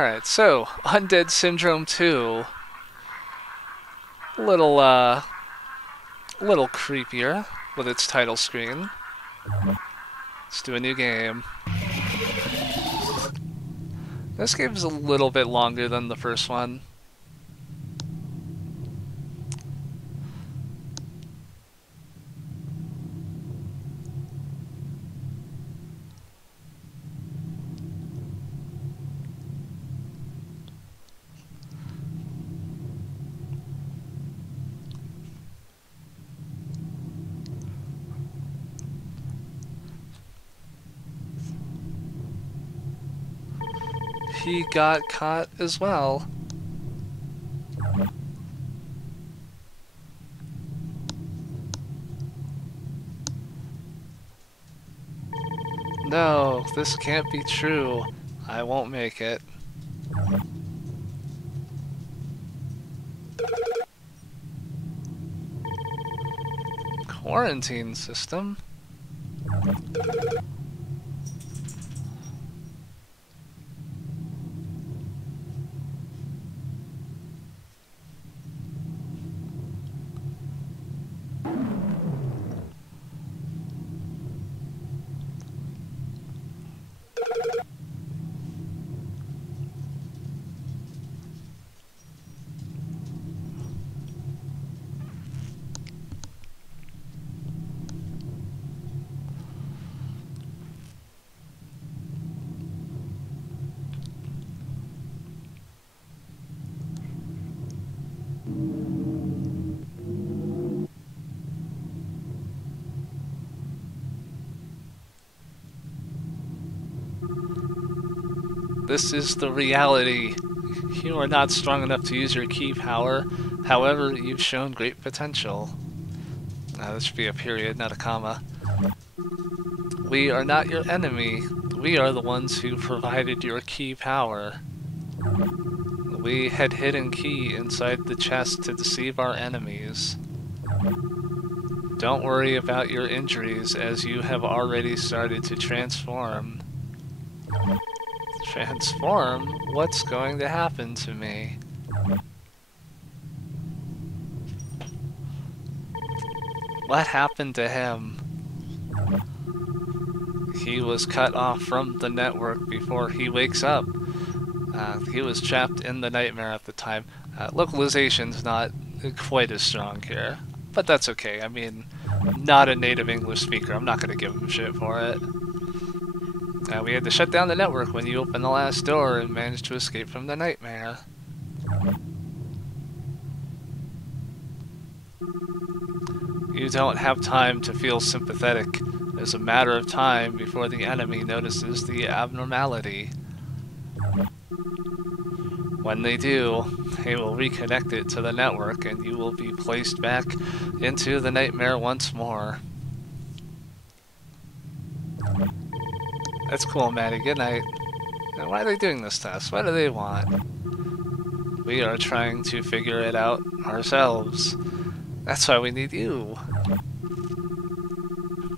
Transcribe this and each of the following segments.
Alright, so Undead Syndrome 2. Little, little creepier with its title screen. Let's do a new game. This game's a little bit longer than the first one. He got caught as well. No, this can't be true. I won't make it. Quarantine system? This is the reality. You are not strong enough to use your key power. However, you've shown great potential. This should be a period, not a comma. We are not your enemy. We are the ones who provided your key power. We had hidden key inside the chest to deceive our enemies. Don't worry about your injuries, as you have already started to transform. Transform? What's going to happen to me? What happened to him? He was cut off from the network before he wakes up. He was trapped in the nightmare at the time. Localization's not quite as strong here, but that's okay. I mean, not a native English speaker. I'm not going to give him shit for it. We had to shut down the network when you opened the last door and managed to escape from the nightmare. You don't have time to feel sympathetic. There's a matter of time before the enemy notices the abnormality. When they do, they will reconnect it to the network and you will be placed back into the nightmare once more. That's cool, Maddie. Good night. Now, why are they doing this to us? What do they want? We are trying to figure it out ourselves. That's why we need you.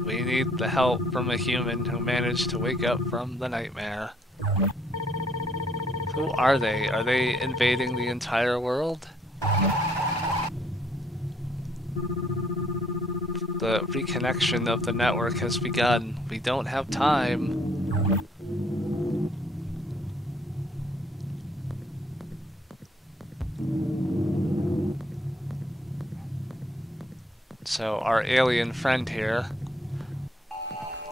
We need the help from a human who managed to wake up from the nightmare. Who are they? Are they invading the entire world? The reconnection of the network has begun. We don't have time. So our alien friend here.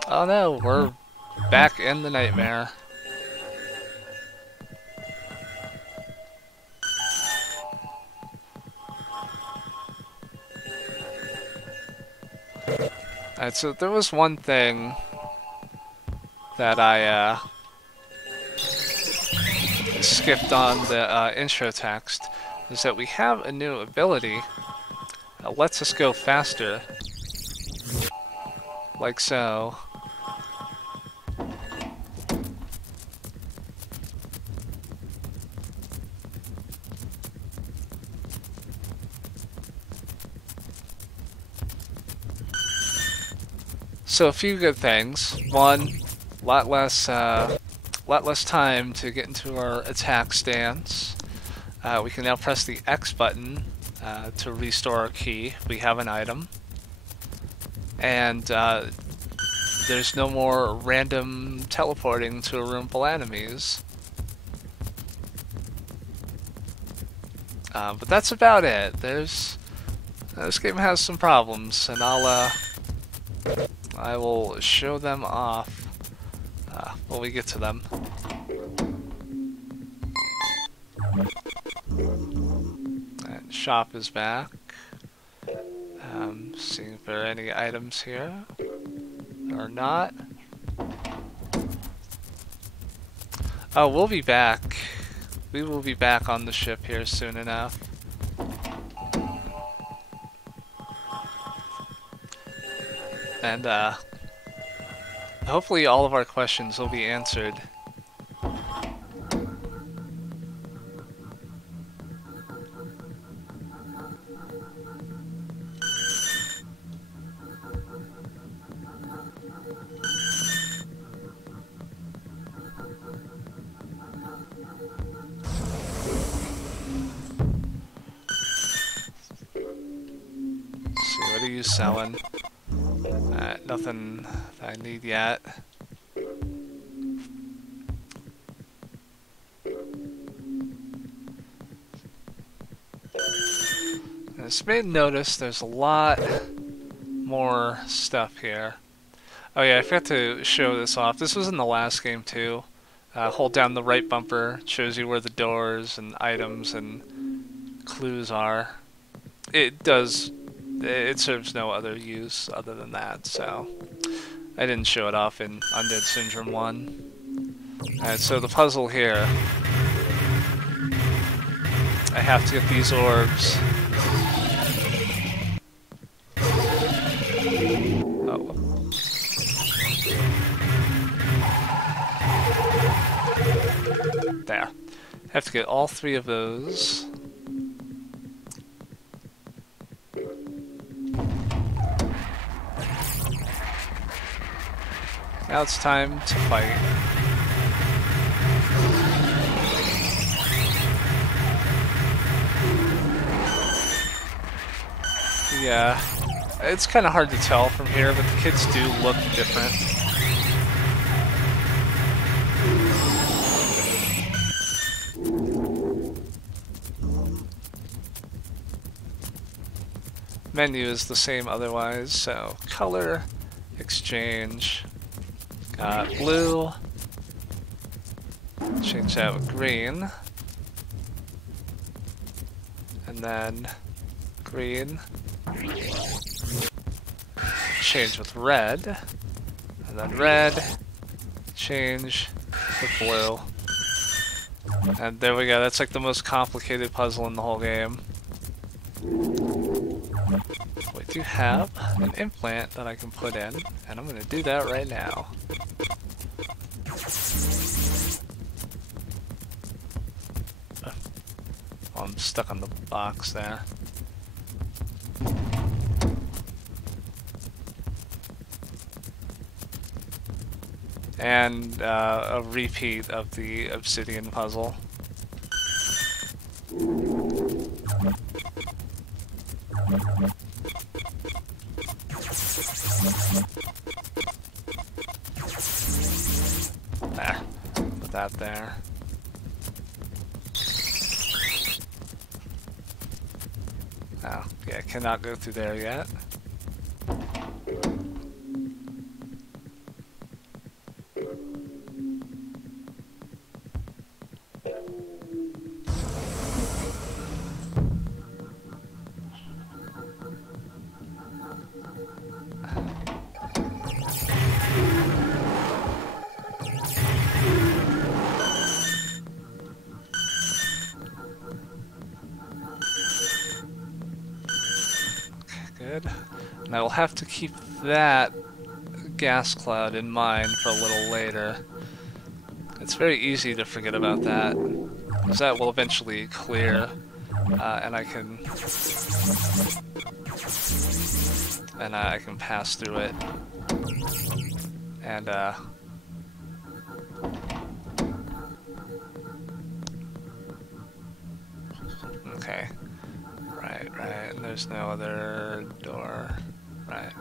Oh no, we're back in the nightmare. Alright, so there was one thing that I skipped on the intro text, is that we have a new ability that lets us go faster. Like so. So a few good things. One, lot less lot less time to get into our attack stance. We can now press the X button to restore our key. We have an item. And there's no more random teleporting to a room full of enemies. But that's about it. This game has some problems, and I will show them off when we get to them. And shop is back. Seeing if there are any items here or not. Oh, we'll be back. We will be back on the ship here soon enough. And hopefully all of our questions will be answered. What are you selling? Nothing that I need yet. As you may notice, there's a lot more stuff here. Oh yeah, I forgot to show this off. This was in the last game too. Hold down the right bumper, shows you where the doors and items and clues are. It serves no other use other than that, so I didn't show it off in Undead Syndrome 1. Alright, so the puzzle here. I have to get these orbs. Oh. There. I have to get all 3 of those. Now it's time to fight. Yeah, it's kind of hard to tell from here, but the kids do look different. Menu is the same otherwise, so color, exchange. Blue, change that with green, and then green, change with red, and then red, change with blue. And there we go, that's like the most complicated puzzle in the whole game. We do have an implant that I can put in, and I'm going to do that right now. Oh, I'm stuck on the box there. And a repeat of the obsidian puzzle. There. Put that there. Oh, yeah, I cannot go through there yet. Good. And I will have to keep that gas cloud in mind for a little later. It's very easy to forget about that, because that will eventually clear, and I can pass through it. And Okay. Right, right. And there's no other door. Right.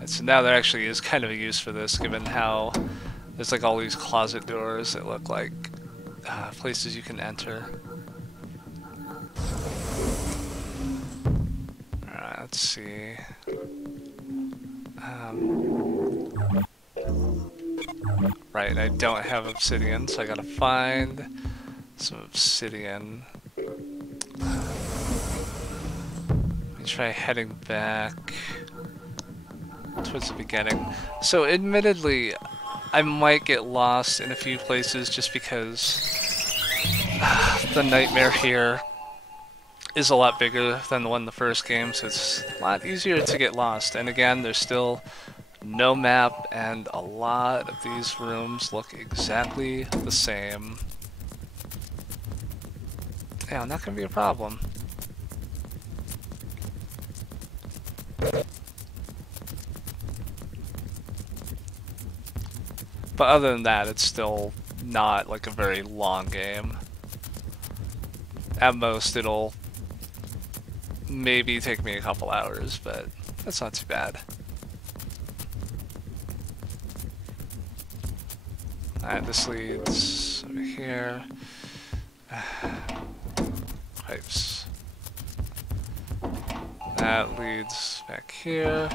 And so now there actually is kind of a use for this, given how there's like all these closet doors that look like places you can enter. Alright, let's see. Right, I don't have obsidian, so I gotta find some obsidian. Let me try heading back towards the beginning. So admittedly, I might get lost in a few places just because the nightmare here is a lot bigger than the one in the first game, so it's a lot easier to get lost. And again, there's still no map, and a lot of these rooms look exactly the same. Yeah, not gonna be a problem. But other than that, it's still not like a very long game. At most, it'll maybe take me a couple hours, but that's not too bad. Alright, this leads over here. Pipes. That leads back here.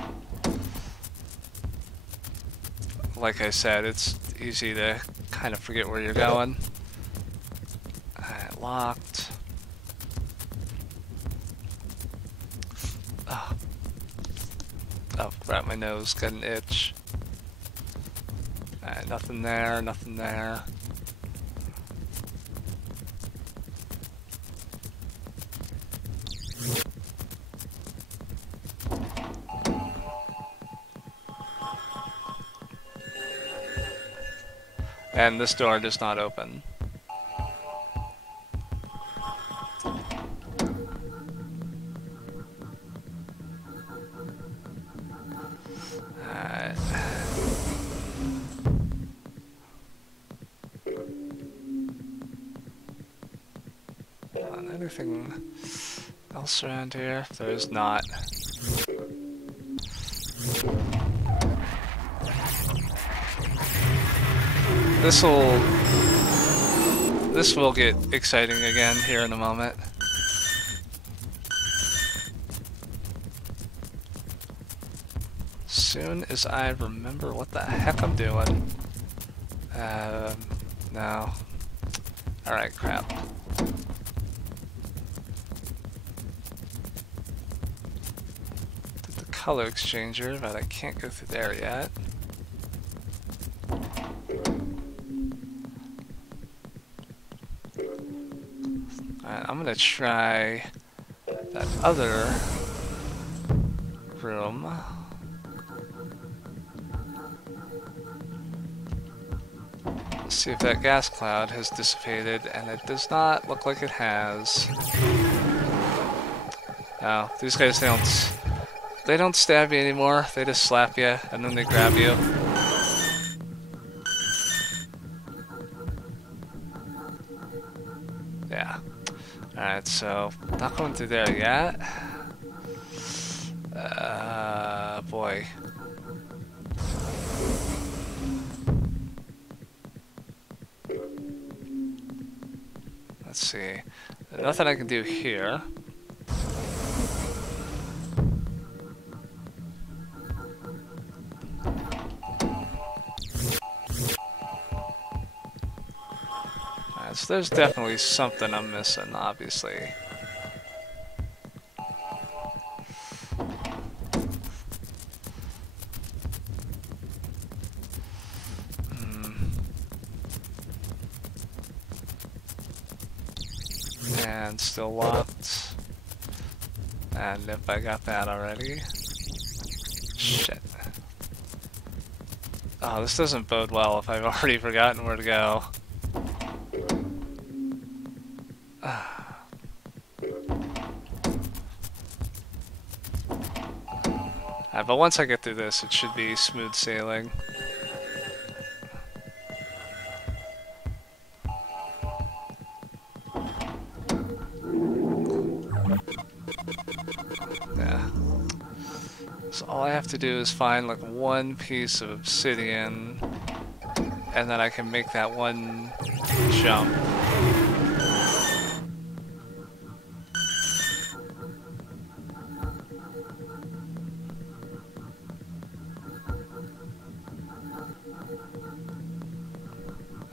Like I said, it's easy to kind of forget where you're going. Alright, locked. Oh. Oh, right, my nose got an itch. Alright, nothing there, nothing there. And this door does not open. Alright. Anything else around here? There is not. This will get exciting again here in a moment. Soon as I remember what the heck I'm doing. No. Alright, crap. Did the color exchanger, but I can't go through there yet. Alright, I'm gonna try that other room. See if that gas cloud has dissipated, and it does not look like it has. No, these guys they don't stab you anymore. They just slap you and then they grab you. Yeah. Alright, so not going through there yet. Boy. Let's see. There's nothing I can do here. Alright, so there's definitely something I'm missing, obviously. And still locked. And if I got that already. Shit. Oh, this doesn't bode well if I've already forgotten where to go. But once I get through this, it should be smooth sailing. So all I have to do is find like one piece of obsidian, and then I can make that one jump.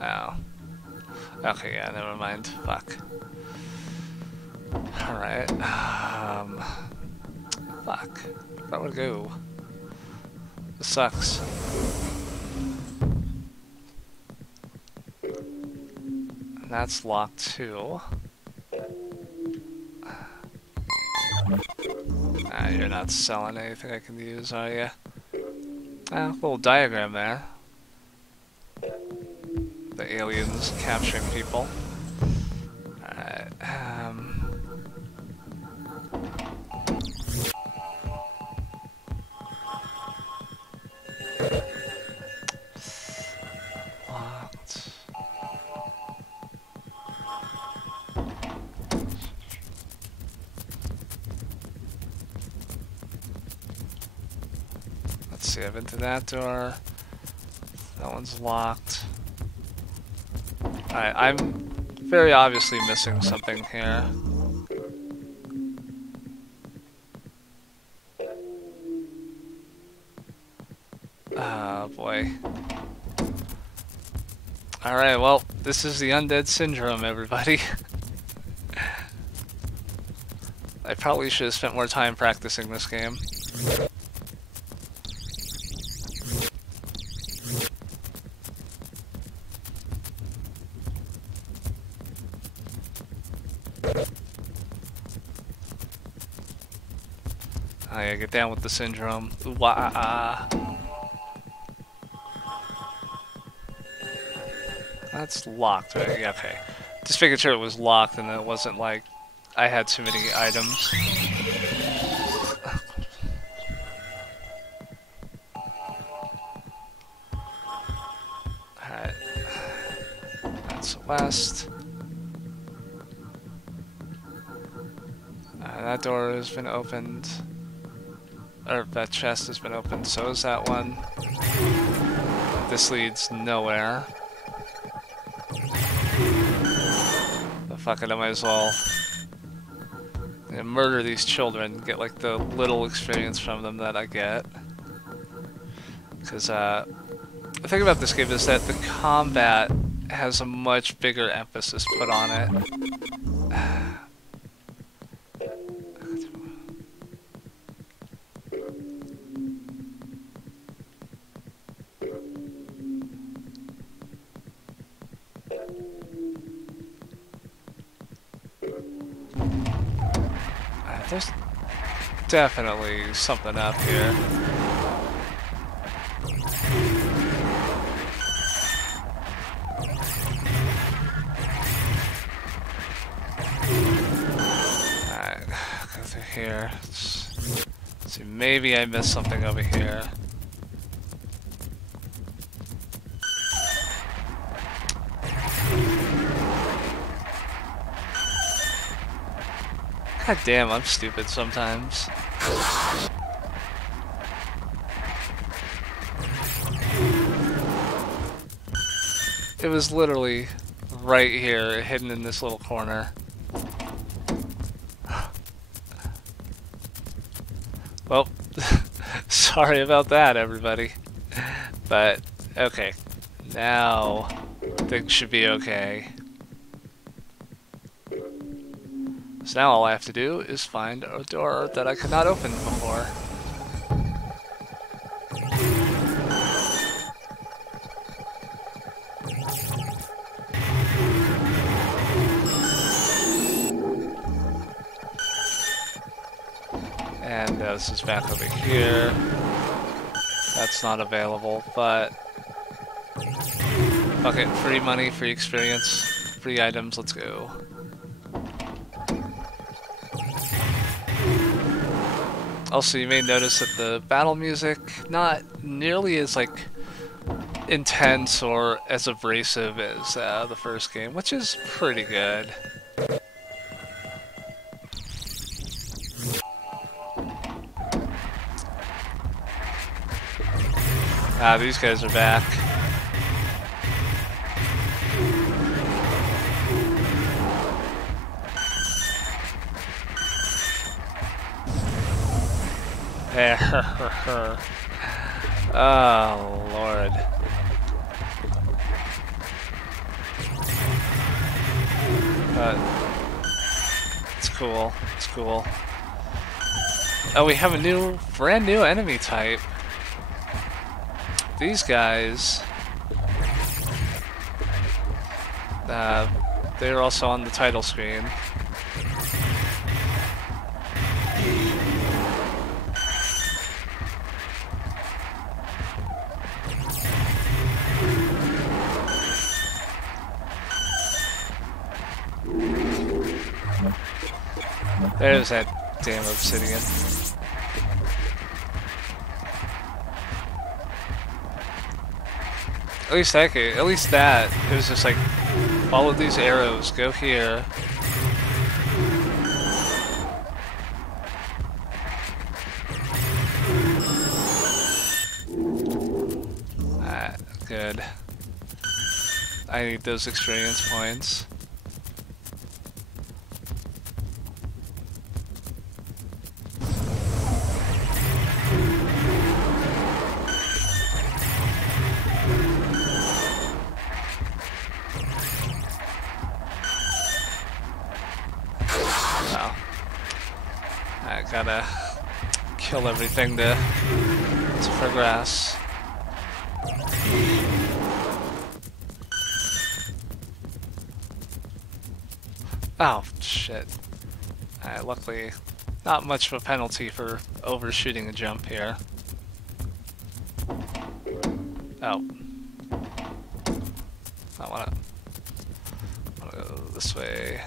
Oh. Okay, yeah, never mind. Fuck. Alright. Fuck. That would go. This sucks. And that's locked too. Ah, you're not selling anything I can use, are you? Ah, little diagram there. The aliens capturing people. Alright, locked. Let's see, I've been to that door. That one's locked. Alright, I'm very obviously missing something here. Oh boy. Alright, well, this is the undead syndrome, everybody. I probably should have spent more time practicing this game. I gotta get down with the syndrome. Ooh-wah-ah. That's locked, right? Yeah, okay. Just making sure it was locked and it wasn't like I had too many items. Alright. That's west. That door has been opened. Or that chest has been opened, so is that one. This leads nowhere. But fuck it, I might as well murder these children, get like the little experience from them that I get. Because the thing about this game is that the combat has a much bigger emphasis put on it. There's definitely something up here. Alright, go through here. Let's see, maybe I missed something over here. God damn, I'm stupid sometimes. It was literally right here, hidden in this little corner. Well, sorry about that, everybody. But, okay. Now, things should be okay. So now all I have to do is find a door that I could not open before. And this is back over here. That's not available, but... Okay, free money, free experience, free items, let's go. Also, you may notice that the battle music, not nearly as like intense or as abrasive as the first game, which is pretty good. Ah, these guys are back. Oh, Lord. But it's cool. It's cool. Oh, we have a brand new enemy type. These guys, they're also on the title screen. There's that damn obsidian. At least that, it was just like, follow these arrows, go here. Good. I need those experience points. I gotta kill everything to progress. Oh, shit. Luckily, not much of a penalty for overshooting a jump here. Oh. I wanna go this way.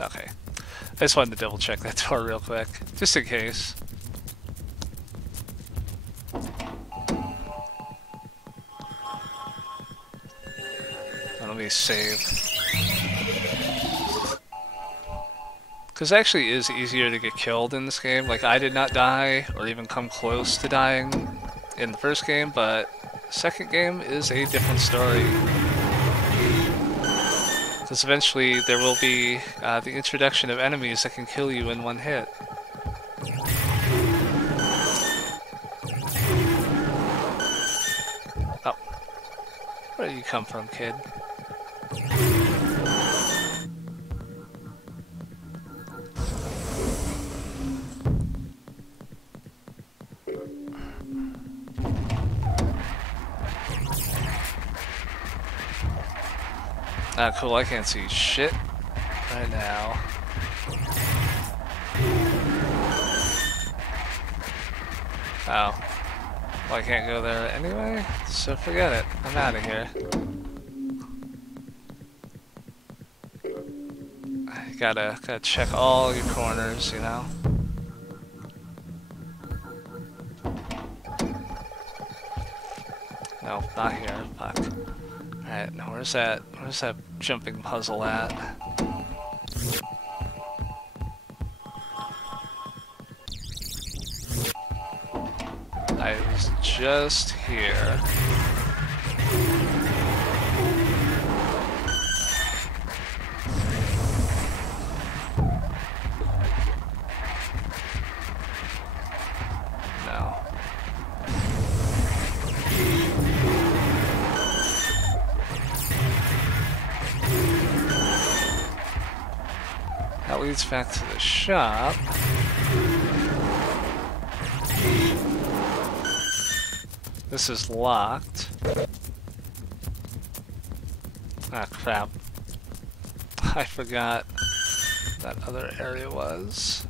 Okay. I just wanted to double check that door real quick, just in case. Let me save. Because it actually is easier to get killed in this game. Like, I did not die, or even come close to dying in the first game, but the second game is a different story. Because eventually there will be the introduction of enemies that can kill you in one hit. Oh. Where did you come from, kid? Ah, cool, I can't see shit right now. Oh. Well, I can't go there anyway, so forget it. I'm out of here. You gotta check all your corners, you know? No, not here. Fuck. Alright, now where's that jumping puzzle at? I was just here. No. That leads back to the shop. This is locked. Ah, crap. I forgot that other area was.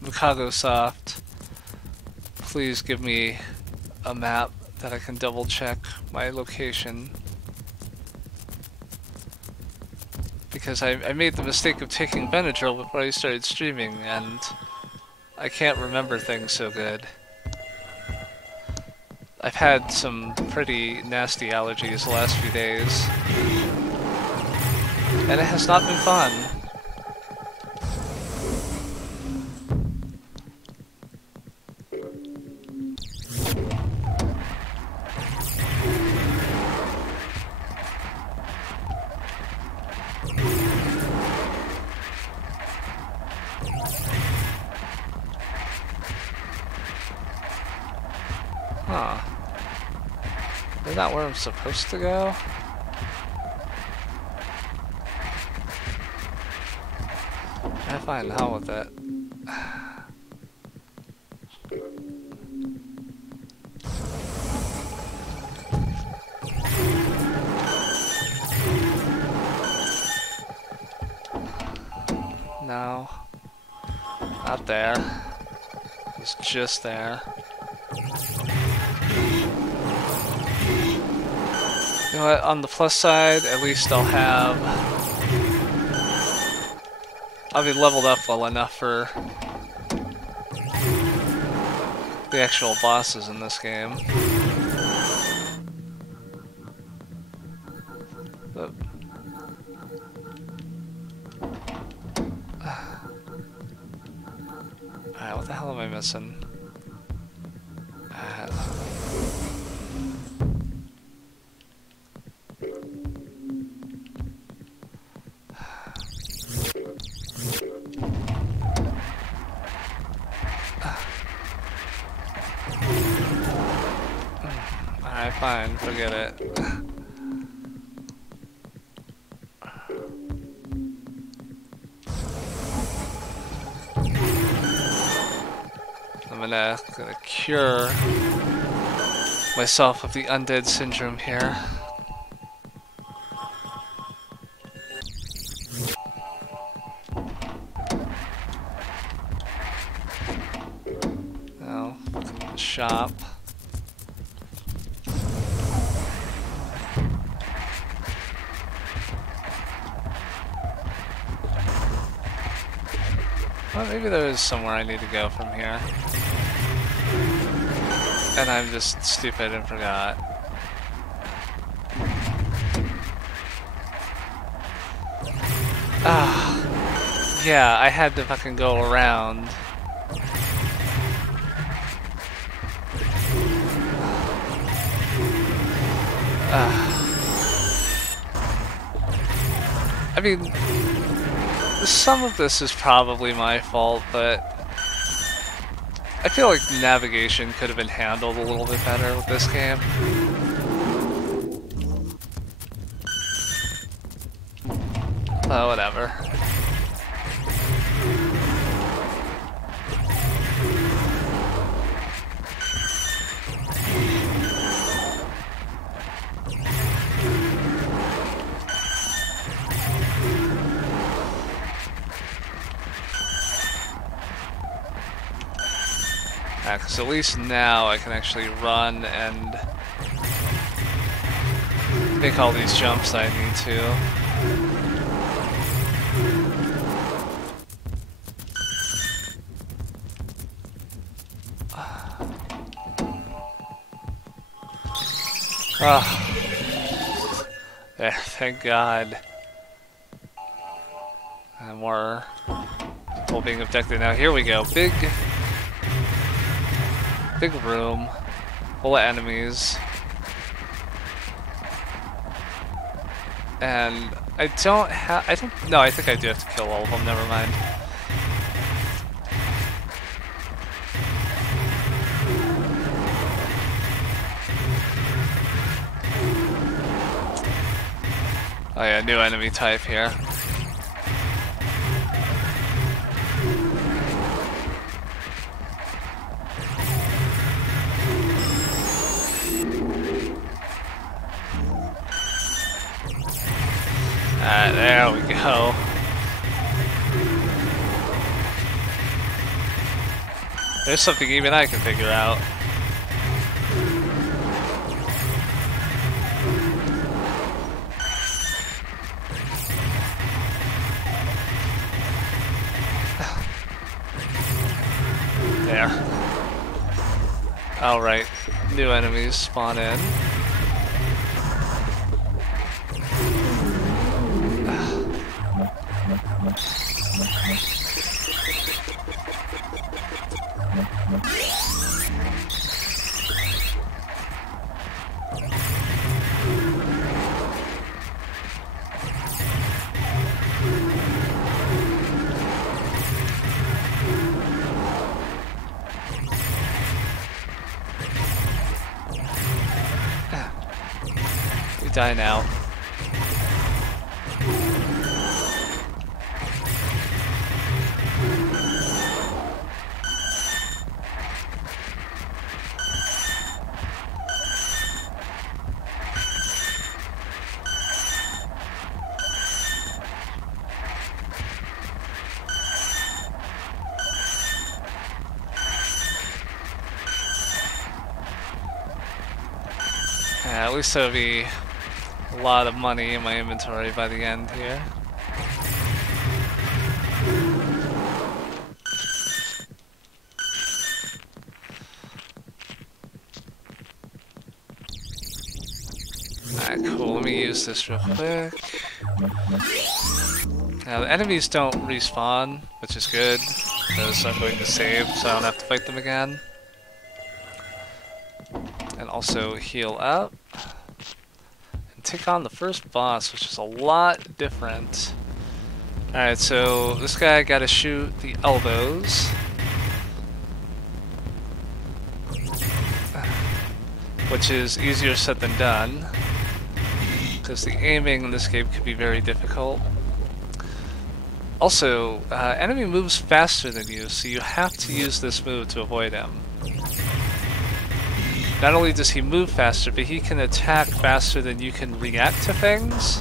Mikado Soft, please give me a map that I can double check my location. Because I made the mistake of taking Benadryl before I started streaming, and I can't remember things so good. I've had some pretty nasty allergies the last few days. And it has not been fun. Huh. Is that where I'm supposed to go? I find the hell with it. No. Not there. It's just there. You know what, on the plus side, at least I'll be leveled up well enough for the actual bosses in this game. But, alright, what the hell am I missing? Alright, fine, forget it. I'm gonna cure myself of the undead syndrome here. Now, fucking shop. Well, maybe there is somewhere I need to go from here. And I'm just stupid and forgot. Ah, yeah, I had to fucking go around. I mean, some of this is probably my fault, but I feel like navigation could have been handled a little bit better with this game. Oh, whatever. Because at least now I can actually run and make all these jumps I need to. Ah, there, thank God. And more people being abducted now. Here we go, big room full of enemies, and I think I do have to kill all of them, never mind. Oh yeah, new enemy type here. There we go. There's something even I can figure out. Alright, new enemies spawn in. We die now. Yeah, at least there'll be a lot of money in my inventory by the end here. Alright, cool. Let me use this real quick. Now, the enemies don't respawn, which is good, because I'm going to save, so I don't have to fight them again. And also heal up. And take on the first boss, which is a lot different. Alright, so this guy gotta shoot the elbows. Which is easier said than done, because the aiming in this game could be very difficult. Also, enemy moves faster than you, so you have to use this move to avoid him. Not only does he move faster, but he can attack faster than you can react to things.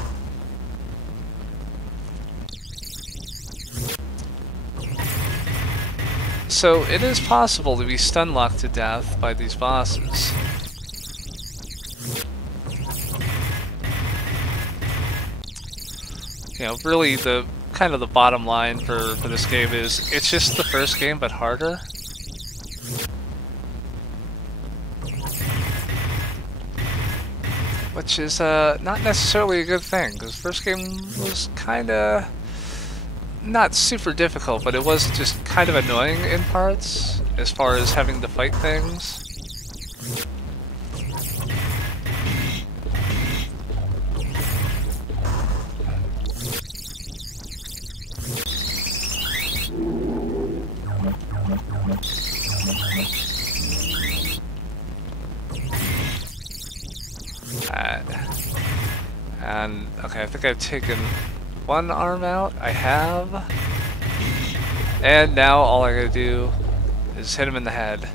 So it is possible to be stun locked to death by these bosses. You know, really the kind of the bottom line for this game is it's just the first game but harder. Which is not necessarily a good thing, because first game was kinda not super difficult, but it was just kind of annoying in parts as far as having to fight things. And okay, I think I've taken one arm out. I have. And now all I gotta do is hit him in the head.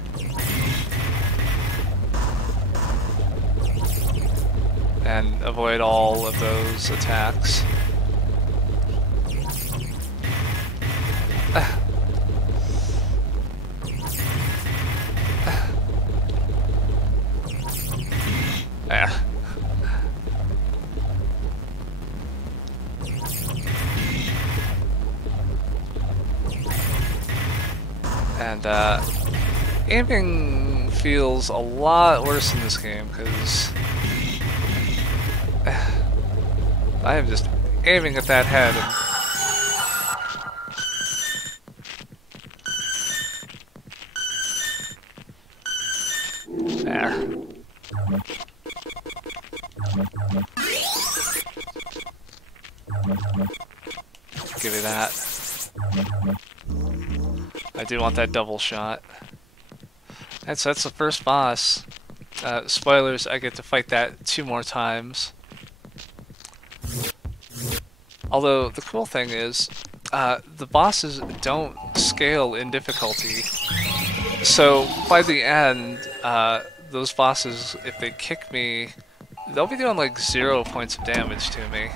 And avoid all of those attacks. There. And aiming feels a lot worse in this game because I am just aiming at that head. And there. Give me that. I do want that double shot. And so that's the first boss. Spoilers, I get to fight that 2 more times. Although, the cool thing is, the bosses don't scale in difficulty. So, by the end, those bosses, if they kick me, they'll be doing like 0 points of damage to me.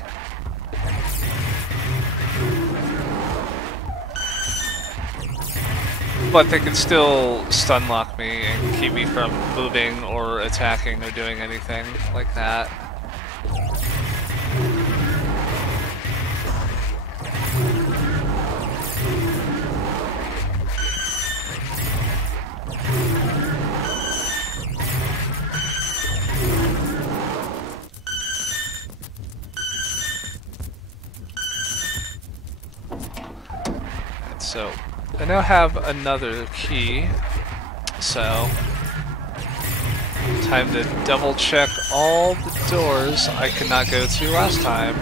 But they can still stun lock me and keep me from moving or attacking or doing anything like that. So, I now have another key, so time to double check all the doors I could not go to last time.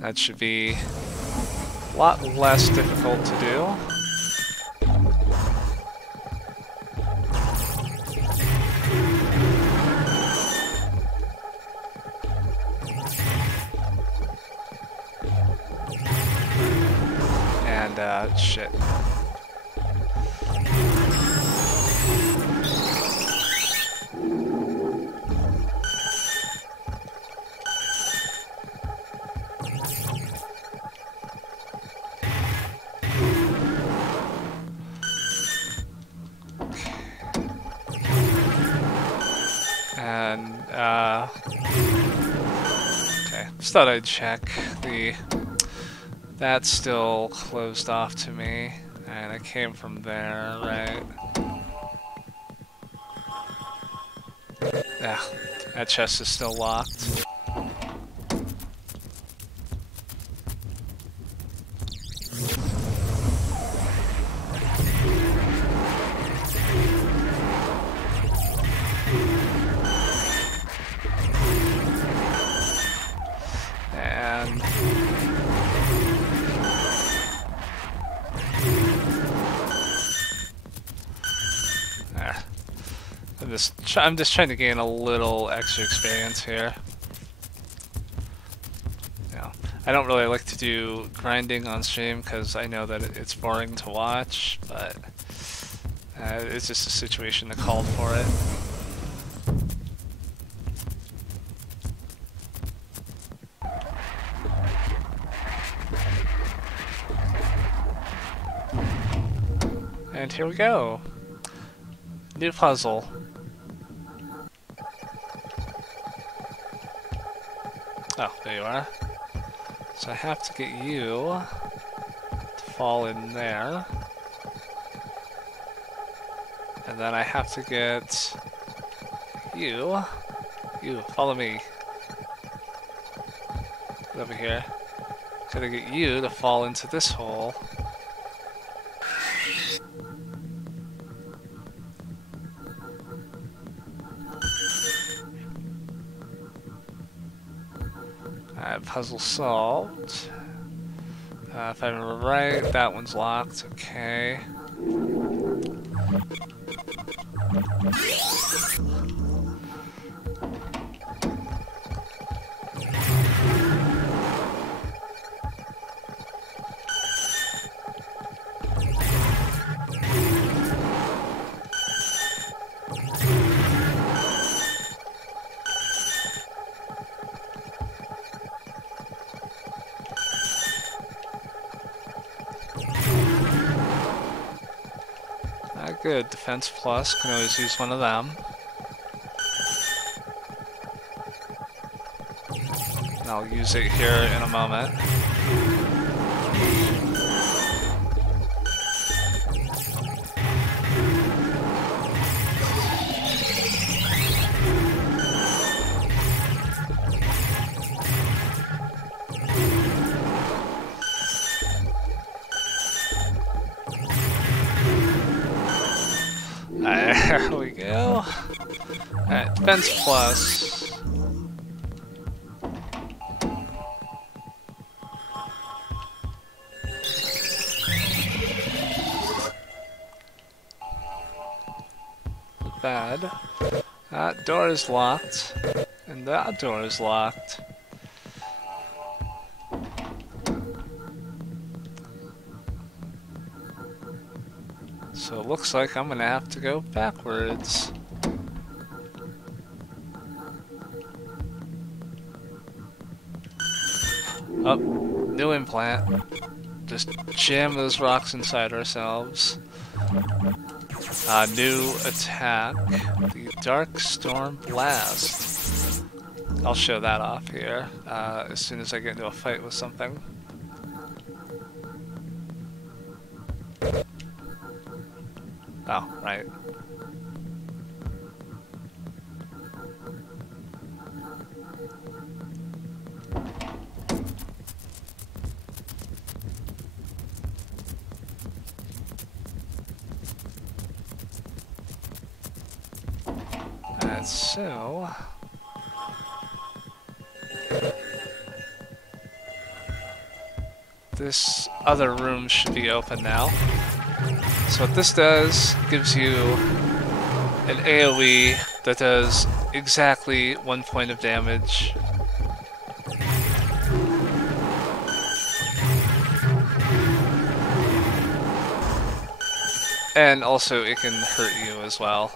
That should be a lot less difficult to do. And, shit. And, okay, just thought I'd check. That's still closed off to me, and I came from there, right? Yeah, that chest is still locked. And there. I'm just trying to gain a little extra experience here. You know, I don't really like to do grinding on stream because I know that it's boring to watch, but it's just a situation that called for it. And here we go. New puzzle. Oh, there you are. So I have to get you to fall in there. And then I have to get you. You, follow me. Get over here. Gotta get you to fall into this hole. Alright, puzzle solved. If I remember right, that one's locked. Okay. Good, defense plus, can always use one of them. And I'll use it here in a moment. There we go. Alright, defense plus. Bad. That door is locked. And that door is locked. So it looks like I'm gonna have to go backwards. Oh, new implant. Just jam those rocks inside ourselves. New attack. The Dark Storm Blast. I'll show that off here as soon as I get into a fight with something. Oh, right. And so... this other room should be open now. So what this does, gives you an AoE that does exactly 1 point of damage. And also it can hurt you as well.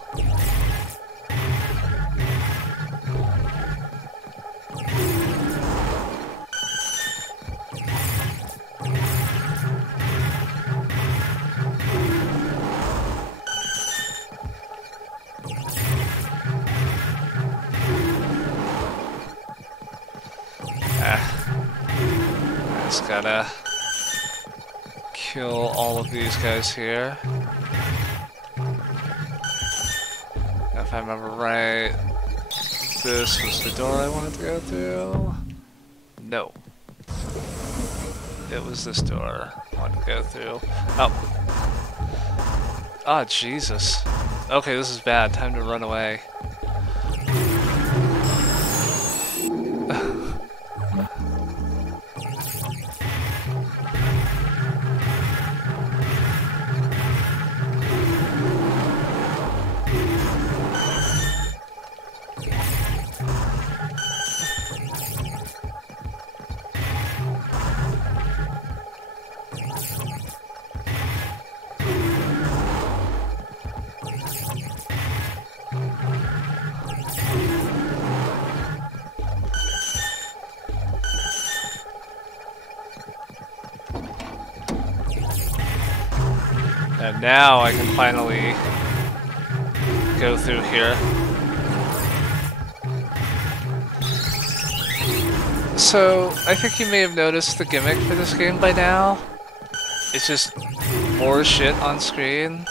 Just gotta kill all of these guys here. If I remember right, this was the door I wanted to go through. No. It was this door I wanted to go through. Oh. Oh, Jesus. Okay, this is bad. Time to run away. And now I can finally go through here. So, I think you may have noticed the gimmick for this game by now. It's just more shit on screen.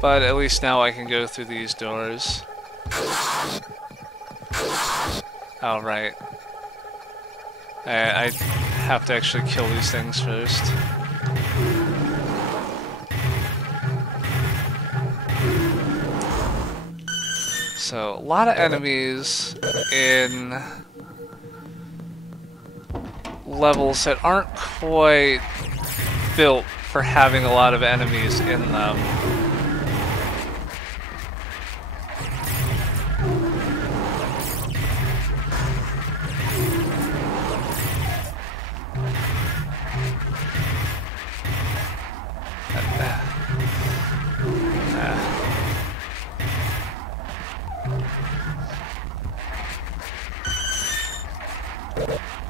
But at least now I can go through these doors. Oh, right. I have to actually kill these things first. So, a lot of enemies in levels that aren't quite built for having a lot of enemies in them.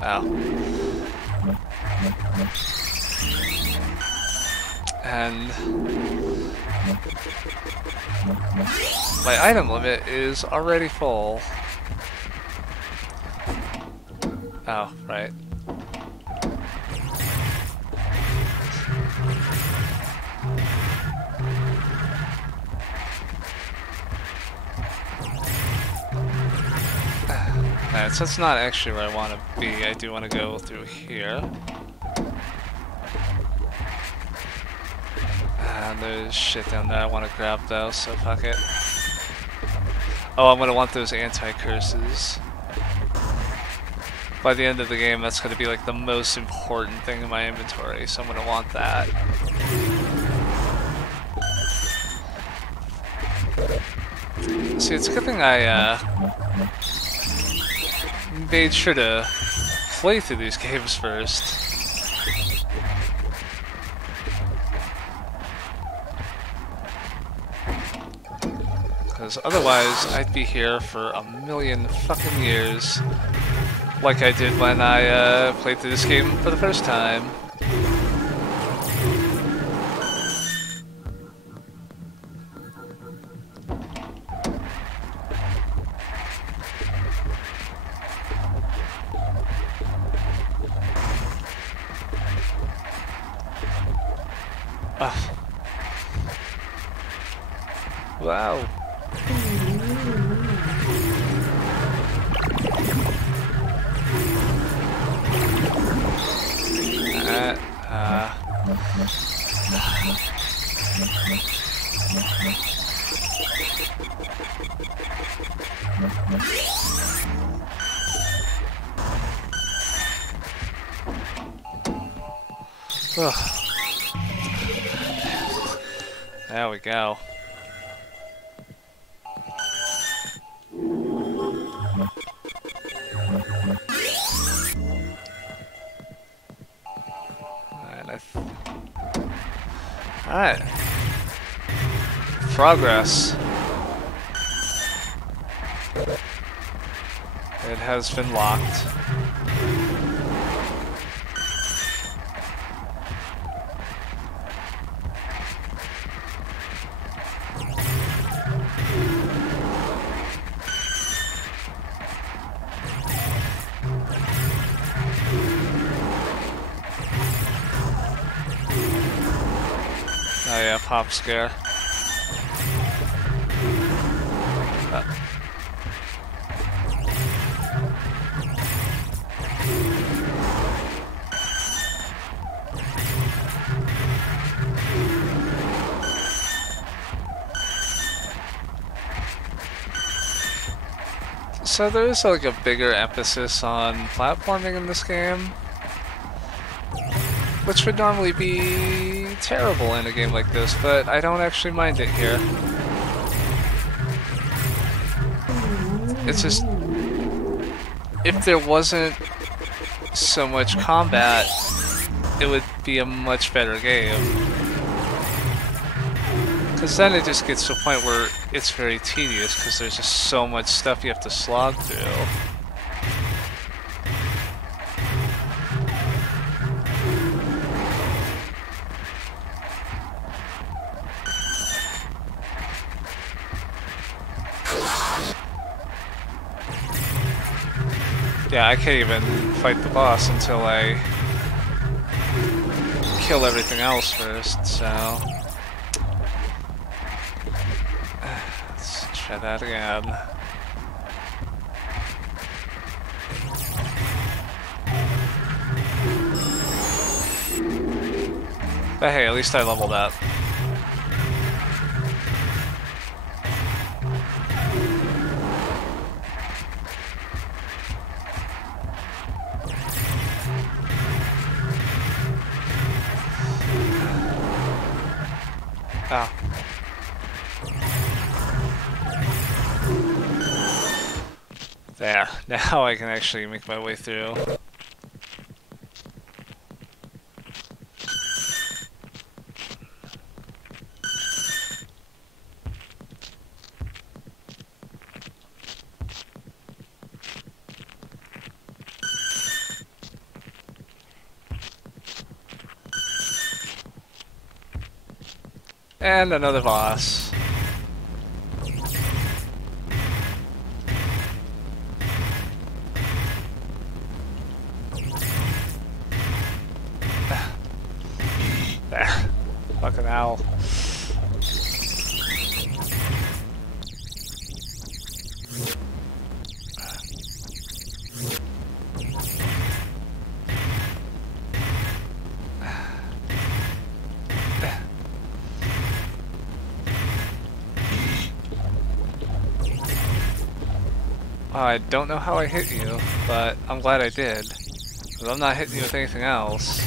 Wow. And my item limit is already full. Oh, right. Alright, so that's not actually where I want to be. I do want to go through here. And there's shit down there I want to grab though, so fuck it. Oh, I'm going to want those anti-curses. By the end of the game, that's going to be like the most important thing in my inventory, so I'm going to want that. See, it's a good thing I made sure to play through these games first. because otherwise I'd be here for a million fucking years, like I did when I played through this game for the first time. Wow. There we go. Alright. Progress. It has been locked. Oh yeah, pop scare. So there is like a bigger emphasis on platforming in this game, which would normally be terrible in a game like this, but I don't actually mind it here. It's just, if there wasn't so much combat, it would be a much better game. Because then it just gets to a point where it's very tedious, because there's just so much stuff you have to slog through. Yeah, I can't even fight the boss until I kill everything else first, so... Let's try that again. But hey, at least I leveled up. Oh. There. Now I can actually make my way through. And another boss. There. Fucking owl. I don't know how I hit you, but I'm glad I did. Because I'm not hitting you with anything else.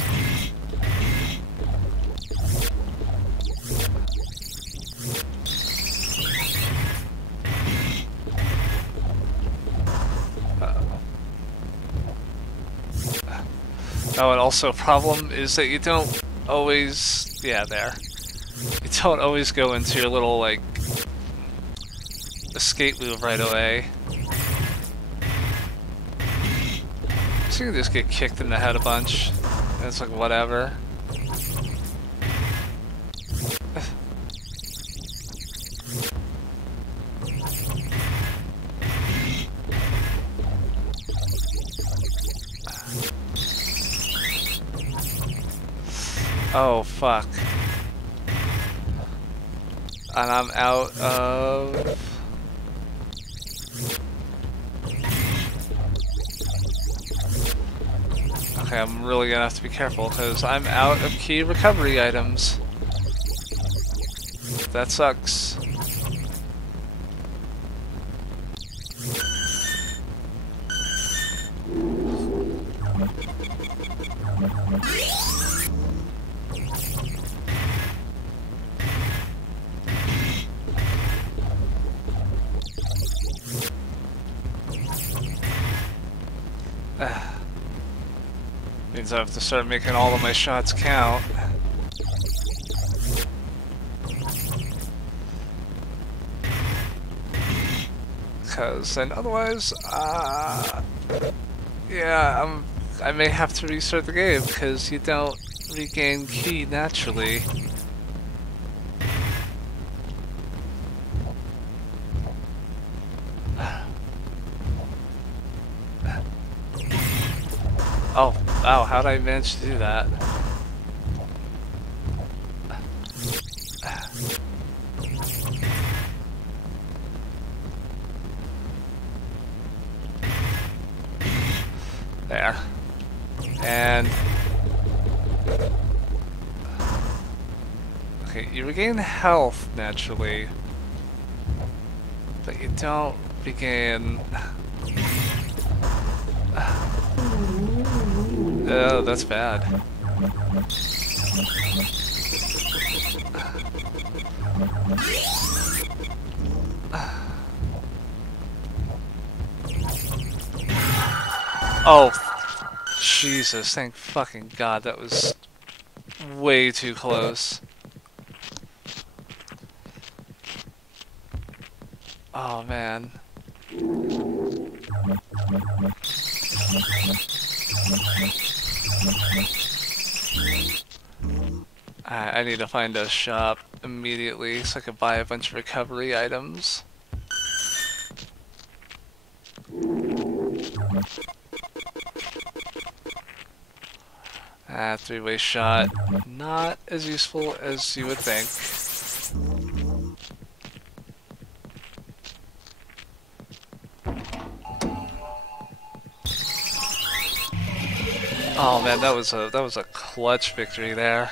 Oh, and also a problem is that you don't always... Yeah, there. You don't always go into your little, like, escape move right away. So you can just get kicked in the head a bunch. And it's like, whatever. Oh, fuck. And I'm out of... Okay, I'm really gonna have to be careful because I'm out of key recovery items. That sucks. Means I have to start making all of my shots count. Because then otherwise, yeah, I may have to restart the game because you don't regain key naturally. Oh, wow, how'd I manage to do that? There. And... okay, you regain health naturally, but you don't regain... Oh, that's bad. Oh, Jesus, thank fucking God, that was way too close. Oh, man. I need to find a shop immediately so I can buy a bunch of recovery items. Three-way shot. Not as useful as you would think. Oh man, that was a clutch victory there.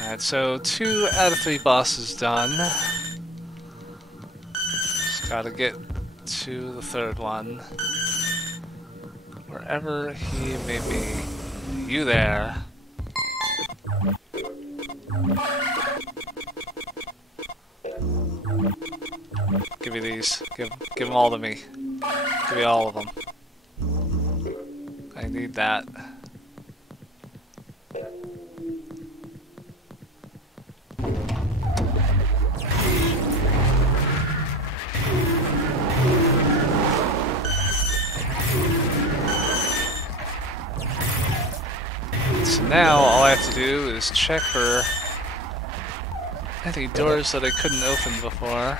Alright, so 2 out of 3 bosses done. Just gotta get to the 3rd one. Wherever he may be. You there. Give me these. Give them all to me. Give me all of them. I need that. now all I have to do is check for any doors that I couldn't open before.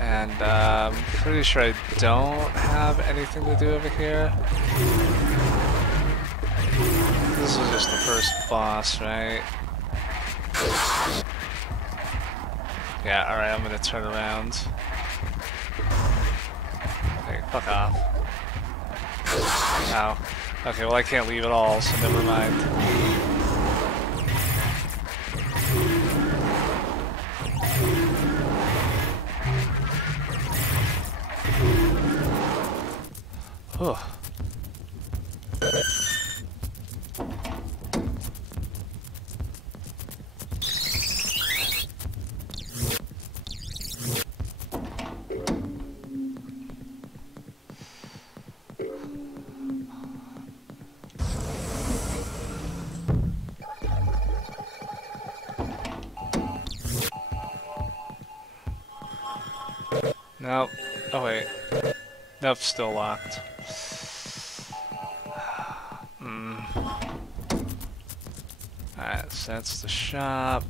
And I'm pretty sure I don't have anything to do over here. This is just the first boss, right? Yeah, alright, I'm gonna turn around. Okay, fuck off. Ow. Okay, well I can't leave at all, so never mind. Whew. Nope. Oh wait. Nope, still locked. Alright, so that's the shop.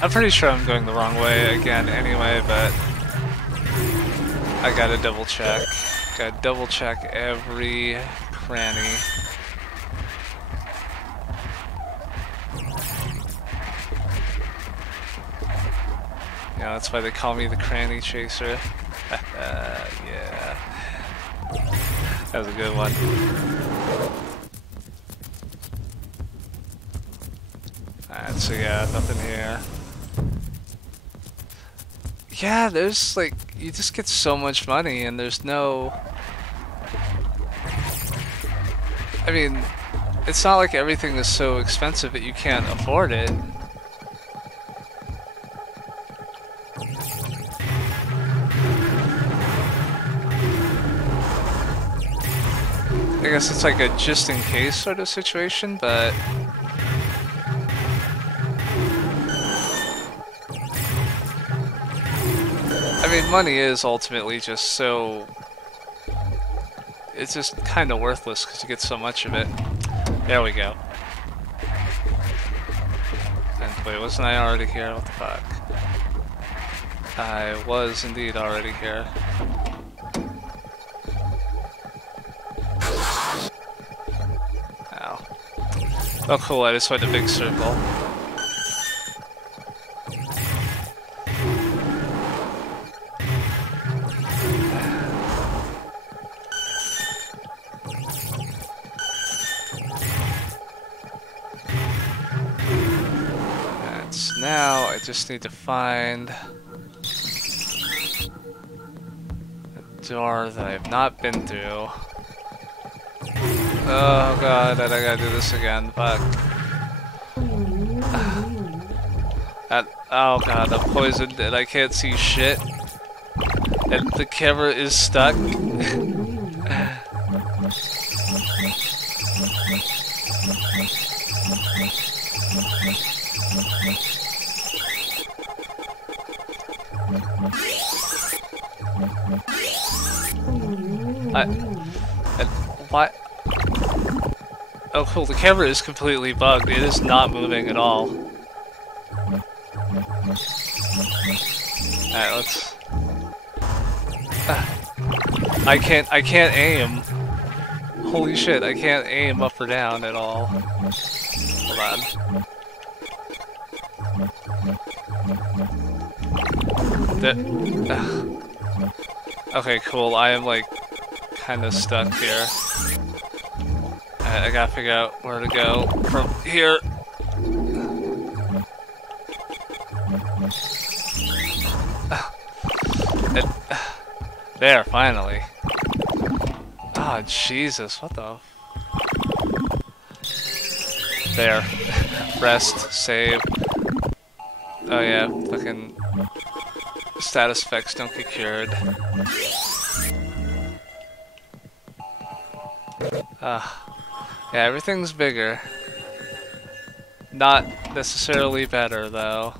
I'm pretty sure I'm going the wrong way again anyway, but I gotta double check. Gotta double check every cranny. Yeah, that's why they call me the cranny chaser. Yeah. That was a good one. Alright, so yeah, nothing here. Yeah, there's like, you just get so much money and there's no... I mean, it's not like everything is so expensive that you can't afford it. I guess it's like a just in case sort of situation, but... I mean, money is ultimately just so... It's just kind of worthless because you get so much of it. There we go. And wait, wasn't I already here? What the fuck? I was indeed already here. Ow. Oh cool, I just went a big circle. Now I just need to find a door that I have not been through. Oh god, I gotta do this again. Fuck. Oh god, I'm poisoned and I can't see shit. And the camera is stuck. What? Oh cool, the camera is completely bugged. It is not moving at all. Alright, let's... I can't aim. Holy shit, I can't aim up or down at all. Hold on. Okay, cool. I am like kind of stuck here. I gotta figure out where to go from here. It, there, finally. Oh, Jesus, what the... There. Rest, save. Oh yeah, fucking status effects don't get cured. Yeah, everything's bigger. Not necessarily better, though.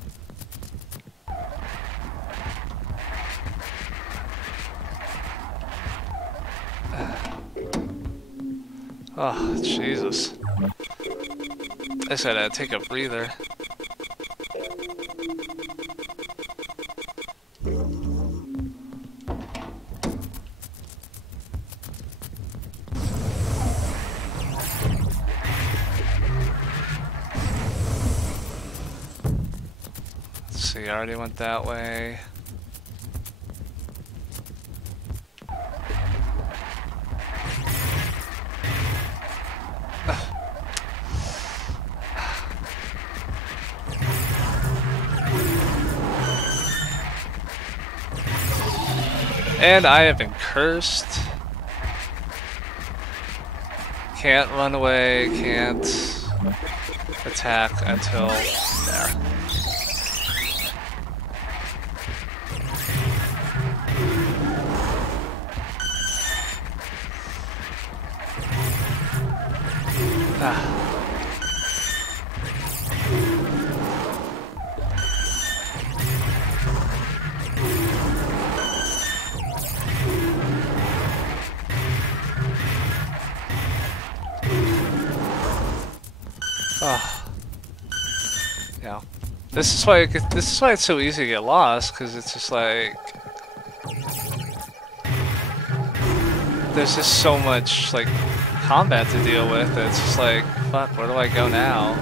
Oh, Jesus. I said I'd take a breather. Let's see, I already went that way. And I have been cursed. Can't run away, can't attack until there. Yeah. This is why it's so easy to get lost, because it's just like there's just so much like combat to deal with. It's just like, fuck, where do I go now?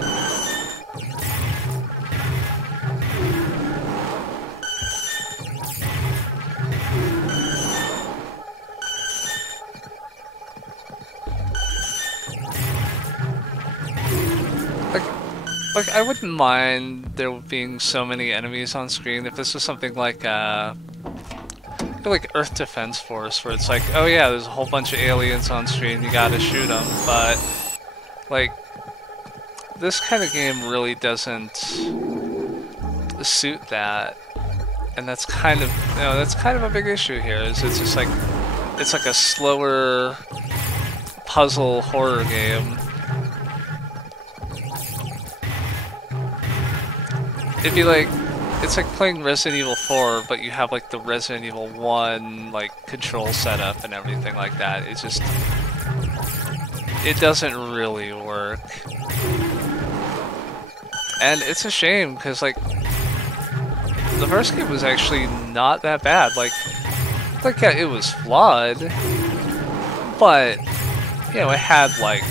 Like, I wouldn't mind there being so many enemies on screen if this was something like Earth Defense Force, where it's like, oh yeah, there's a whole bunch of aliens on screen, you gotta shoot them, but, like, this kind of game really doesn't suit that, and that's kind of, you know, that's kind of a big issue here, is it's just like, it's like a slower puzzle horror game. It'd be like, it's like playing Resident Evil 4, but you have like the Resident Evil 1 like control setup and everything like that. It just, it doesn't really work. And it's a shame, because like, the first game was actually not that bad. Like yeah, it was flawed, but, you know, it had like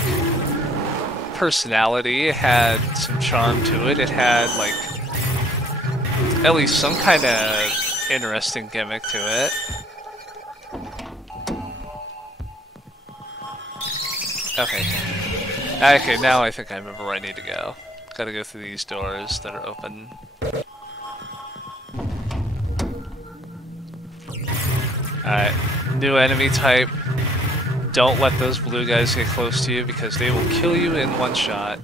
personality, it had some charm to it, it had like at least some kind of interesting gimmick to it. Okay. Okay, now I think I remember where I need to go. Gotta go through these doors that are open. Alright, new enemy type. Don't let those blue guys get close to you because they will kill you in one shot.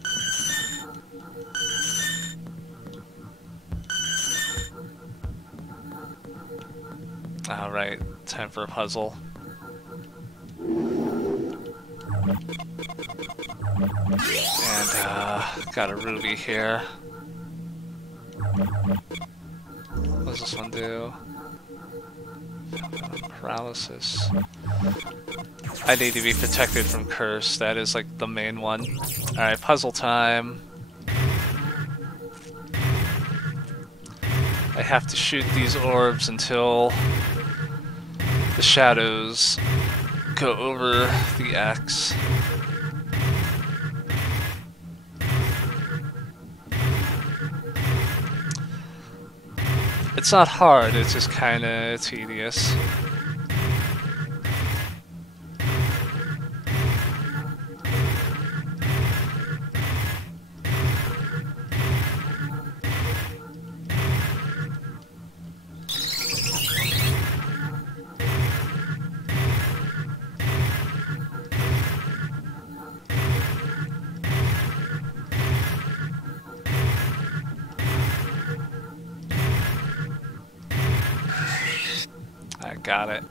Alright, time for a puzzle. And, got a ruby here. What does this one do? Paralysis. I need to be protected from curse. That is like the main one. Alright, puzzle time. I have to shoot these orbs until the shadows go over the X. It's not hard, it's just kinda tedious. I got it.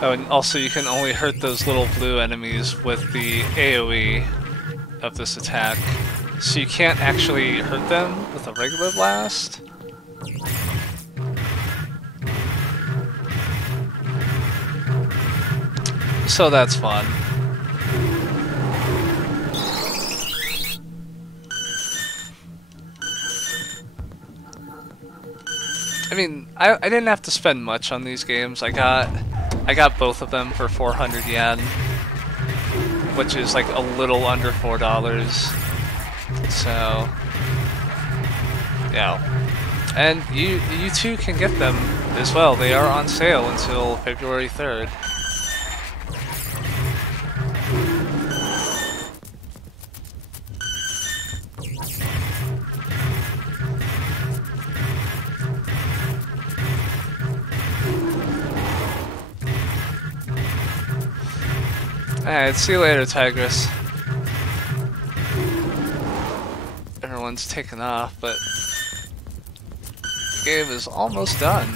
Oh, and also you can only hurt those little blue enemies with the AoE of this attack. So you can't actually hurt them with a regular blast. So that's fun. I mean, I didn't have to spend much on these games. I got both of them for 400 yen, which is like a little under $4. So, yeah. And you too can get them as well. They are on sale until February 3rd. Alright, see you later, Tigress. Everyone's taken off, but the game is almost done.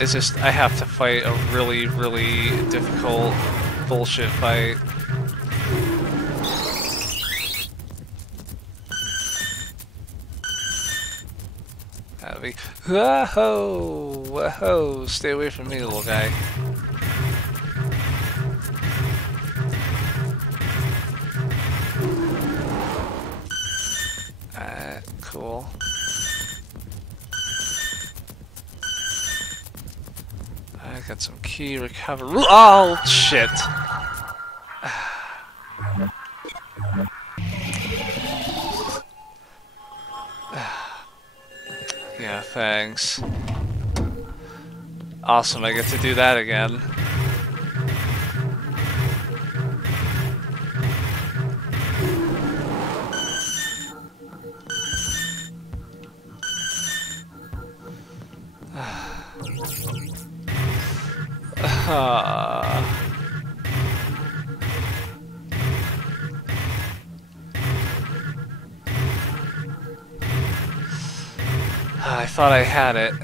It's just, I have to fight a really, really difficult bullshit fight. Whoa, whoa, stay away from me, little guy. Cool. I got some key recovery. Oh, shit. Yeah, thanks. Awesome, I get to do that again. I thought I had it.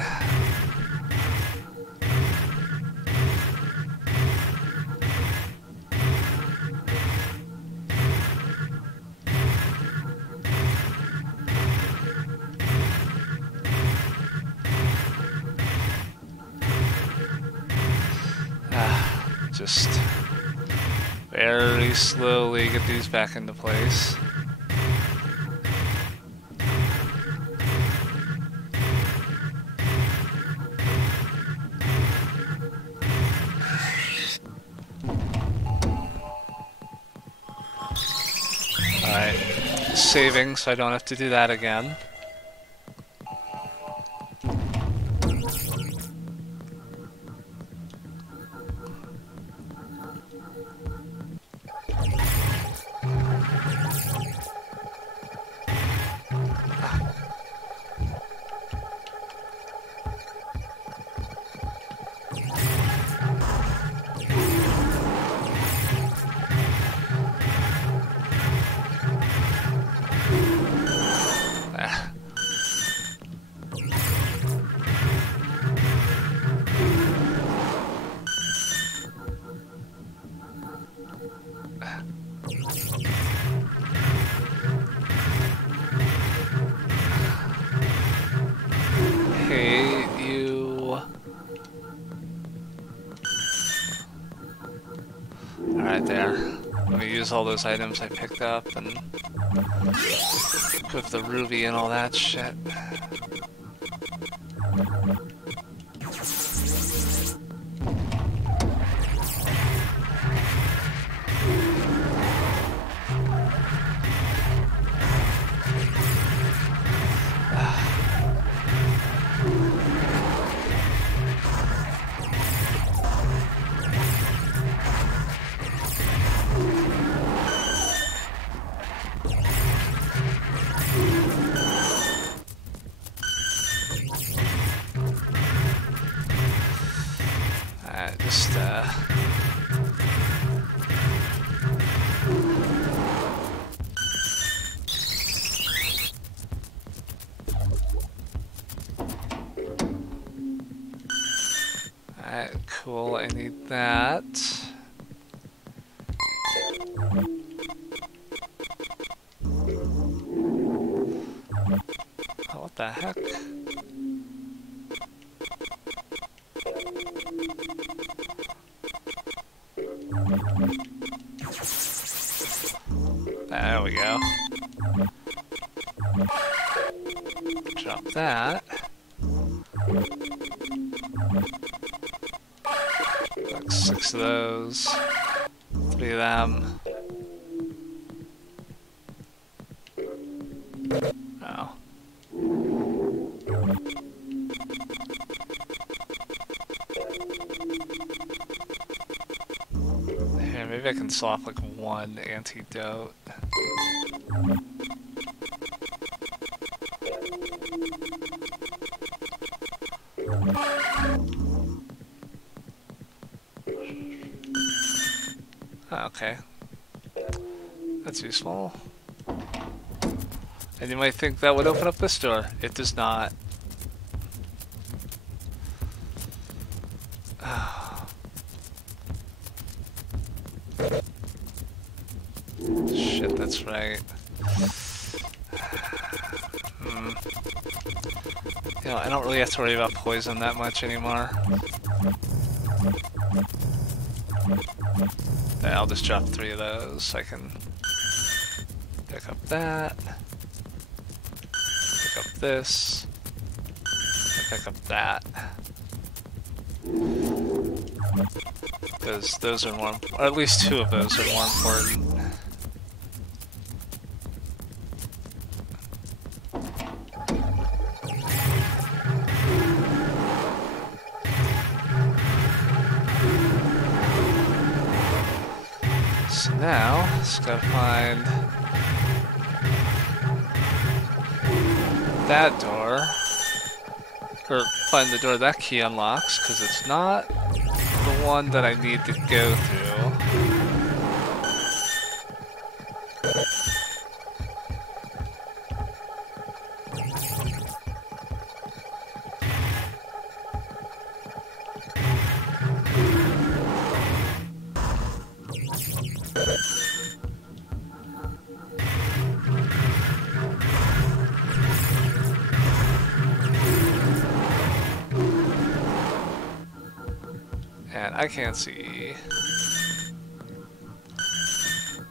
Just very slowly get these back into place. Alright, saving so I don't have to do that again. Hate you. Alright, there. Let me use all those items I picked up and equip the ruby and all that shit. Alright, cool, I need that. Oh, what the heck? There we go. Drop that. Like 6 of those. 3 of them. Oh. Here, maybe I can swap like 1 antidote. Okay. That's useful. And you might think that would open up this door. It does not. Shit, that's right. You know, I don't really have to worry about poison that much anymore. Yeah, I'll just drop 3 of those so I can pick up that, pick up this, and pick up that. Because those are more, or at least 2 of those are more important. So now, just gotta find that door, or find the door that key unlocks, because it's not the one that I need to go through. And I can't see.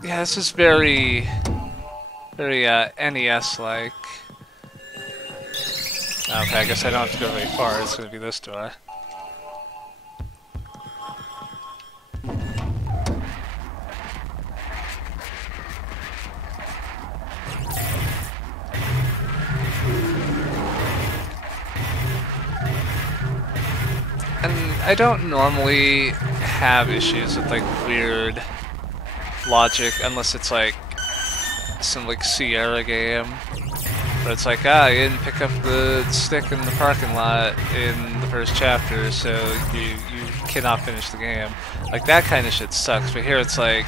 Yeah, this is very NES-like. Okay, I guess I don't have to go very far. It's gonna be this door. And I don't normally have issues with like weird logic unless it's like some like Sierra game where it's like, you didn't pick up the stick in the parking lot in the first chapter, so you cannot finish the game. Like that kind of shit sucks. But here it's like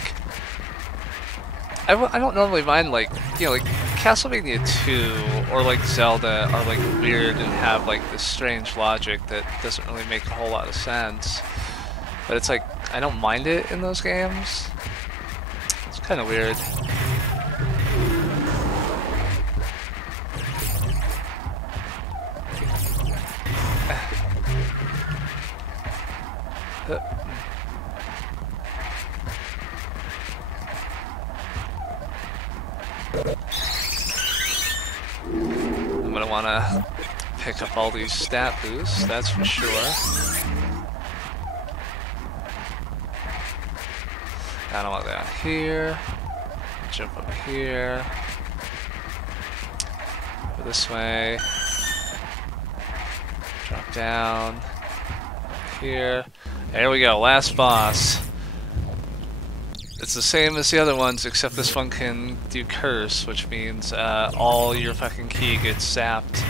I don't normally mind, like, you know, like Castlevania 2 or like Zelda are like weird and have like this strange logic that doesn't really make a whole lot of sense. But it's like I don't mind it in those games. It's kind of weird. I'm gonna wanna pick up all these stat boosts, that's for sure. I don't want that here. Jump up here. Go this way. Drop down. Up here. There we go, last boss. It's the same as the other ones, except this one can do curse, which means all your fucking ki gets sapped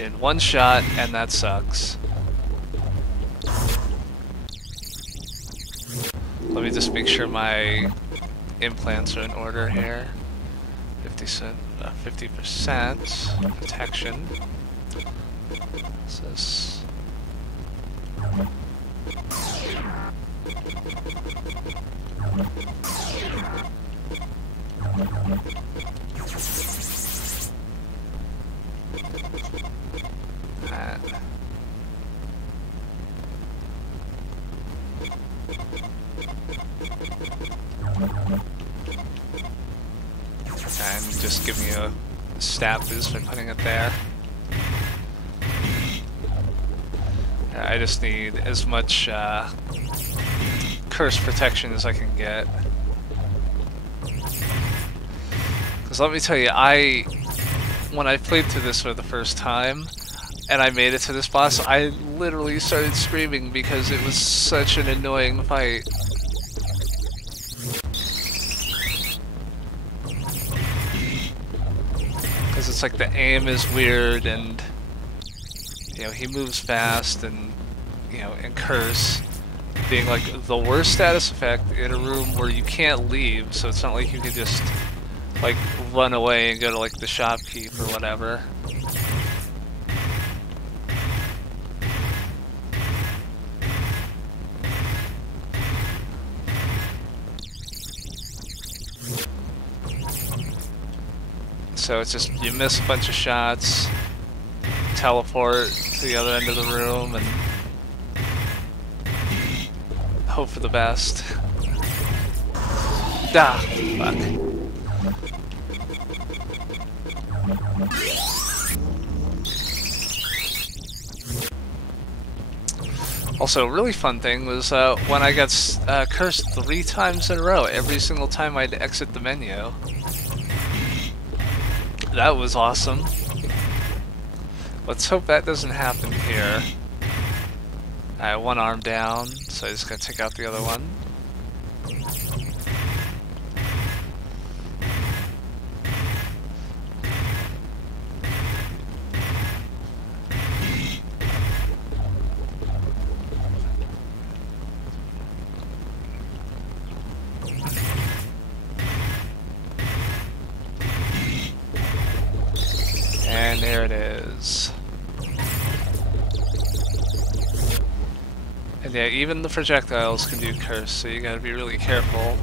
in one shot, and that sucks. Let me just make sure my implants are in order here. 50% protection. This is And just give me a stat boost by putting it there. I just need as much curse protection as I can get. Because let me tell you, when I played through this for the first time, and I made it to this boss, I literally started screaming because it was such an annoying fight. Because it's like the aim is weird, and you know, he moves fast, and you know, and curse being like the worst status effect in a room where you can't leave, so it's not like you can just like run away and go to like the shopkeep or whatever. So it's just, you miss a bunch of shots, teleport to the other end of the room, and hope for the best. Ah, fuck. Also, a really fun thing was when I got cursed 3 times in a row, every single time I'd exit the menu. That was awesome. Let's hope that doesn't happen here. Alright, one arm down, so I just gotta take out the other one. And there it is. And yeah, even the projectiles can do curse, so you gotta be really careful.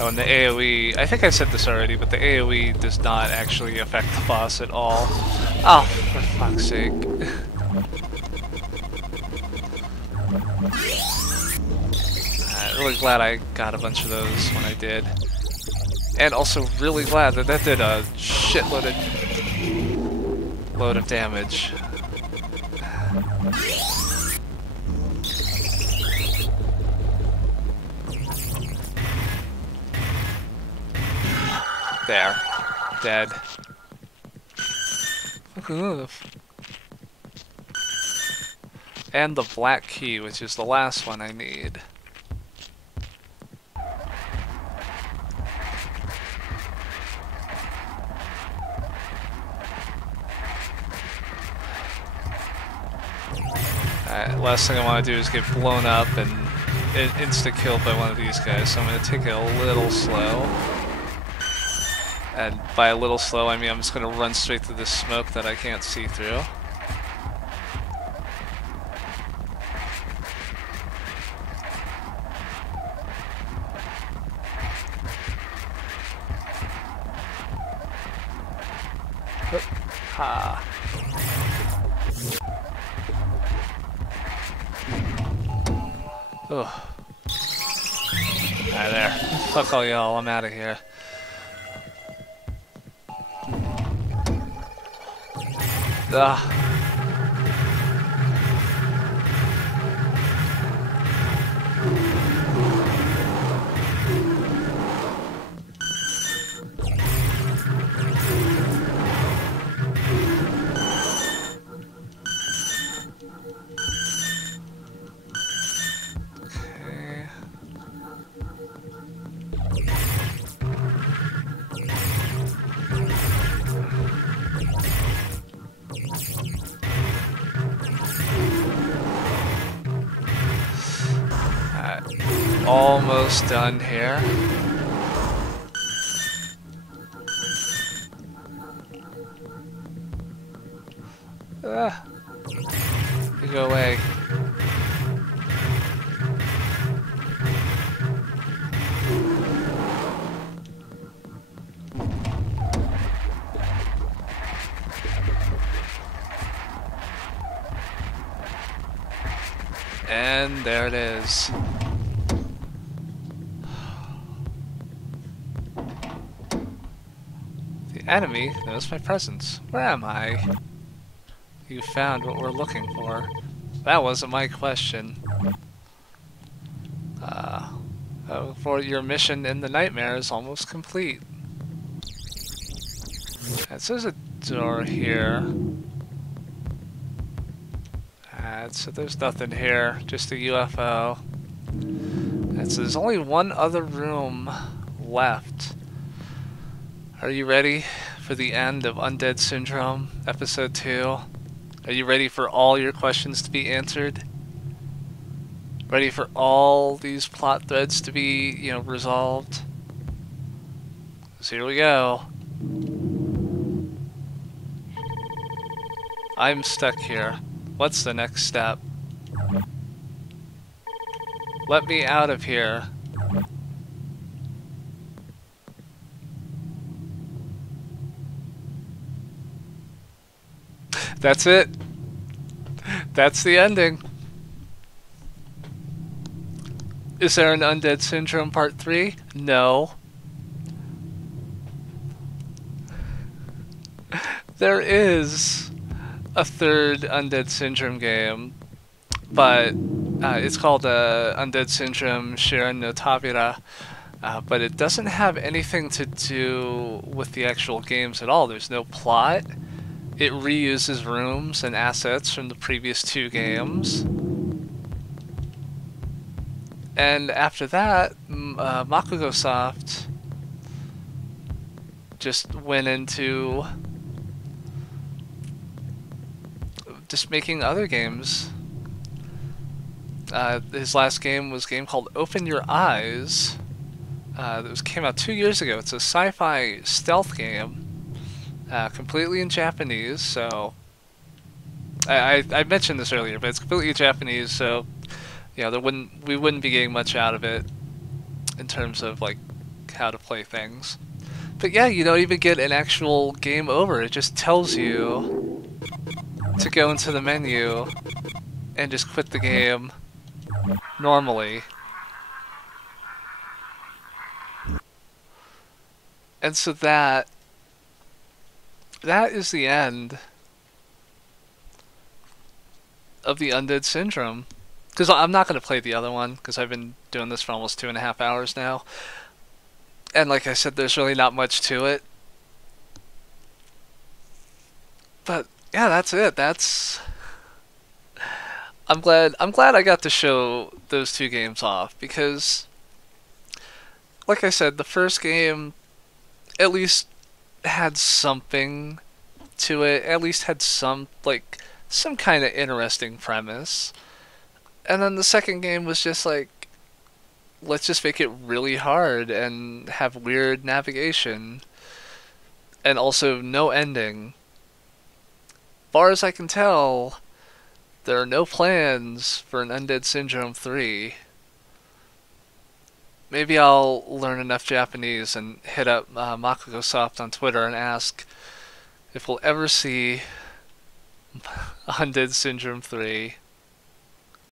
Oh, and the AoE, I think I said this already, but the AoE does not actually affect the boss at all. Oh, for fuck's sake. I'm really glad I got a bunch of those when I did. And also really glad that that did a shitload of damage. There. Dead. And the black key, which is the last one I need. Alright, last thing I want to do is get blown up and insta-killed by one of these guys, so I'm going to take it a little slow. And by a little slow, I mean I'm just going to run straight through this smoke that I can't see through. Ha. Ugh. Alright, there. Fuck all y'all, I'm out of here. Ugh. Almost done here. You go away. And there it is. The enemy knows my presence. Where am I? You found what we're looking for. That wasn't my question. For your mission in the nightmare is almost complete. It says a door here. So there's nothing here, just a UFO. And so there's only one other room left. Are you ready for the end of Undead Syndrome, Episode 2? Are you ready for all your questions to be answered? Ready for all these plot threads to be, resolved? So here we go. I'm stuck here. What's the next step? Let me out of here. That's it. That's the ending. Is there an Undead Syndrome Part 3? No. There is a third Undead Syndrome game, but it's called Undead Syndrome Shiren no Tabira, but it doesn't have anything to do with the actual games at all. There's no plot. It reuses rooms and assets from the previous two games. And after that, Makugo Soft just went into just making other games. His last game was a game called Open Your Eyes. That came out 2 years ago. It's a sci-fi stealth game, completely in Japanese. So I mentioned this earlier, but it's completely Japanese. So yeah, we wouldn't be getting much out of it in terms of like how to play things. But yeah, you don't even get an actual game over. It just tells you to go into the menu and just quit the game normally. And so that is the end of the Undead Syndrome. Because I'm not going to play the other one, because I've been doing this for almost 2.5 hours now. And like I said, there's really not much to it. But yeah, that's it. I'm glad I got to show those two games off, because like I said, the first game at least had something to it, at least had some kind of interesting premise. And then the second game was just like, let's just make it really hard and have weird navigation and also no ending. Far as I can tell, there are no plans for an Undead Syndrome 3. Maybe I'll learn enough Japanese and hit up Makugo Soft on Twitter and ask if we'll ever see Undead Syndrome 3.